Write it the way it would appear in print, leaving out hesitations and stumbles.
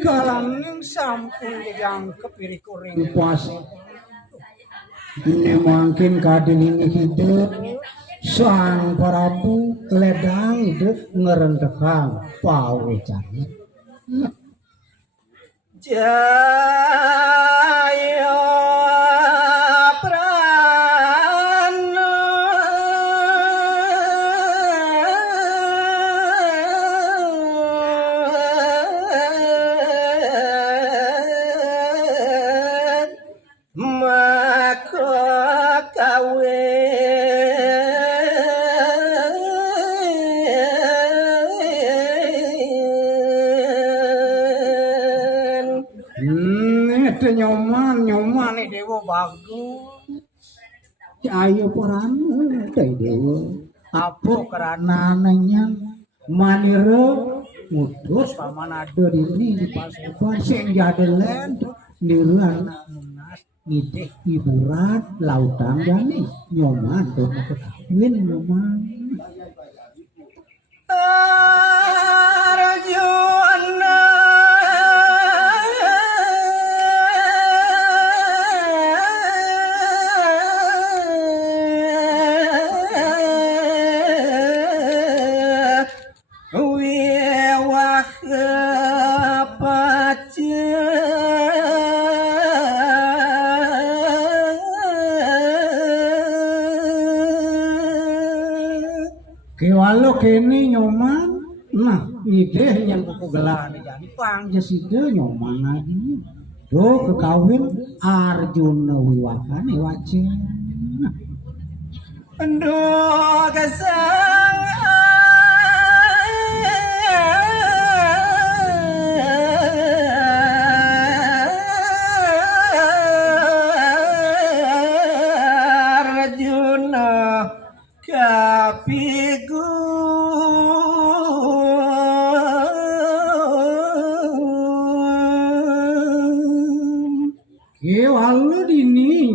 Kalaning sampun yang kepirik ring puasa ini mungkin kadin hidup sang Prabu ledang hidup ngerendekang pawe cari jaya nyoman dewa bagus ayo peran teh dewa apa karena nanya maniro mutus pamanado ini di Paseban sing jadelen niruan munas ngidek hiburan lautan jani nyoman tuh kawin nyoman Arjuna Kewalo kene nyoman, nah ide yang kuku gelar jadi pangjasida nyoman lagi. Do kekawin Arjuna Wiwakane wajib. Endo kesang Arjuna kapigu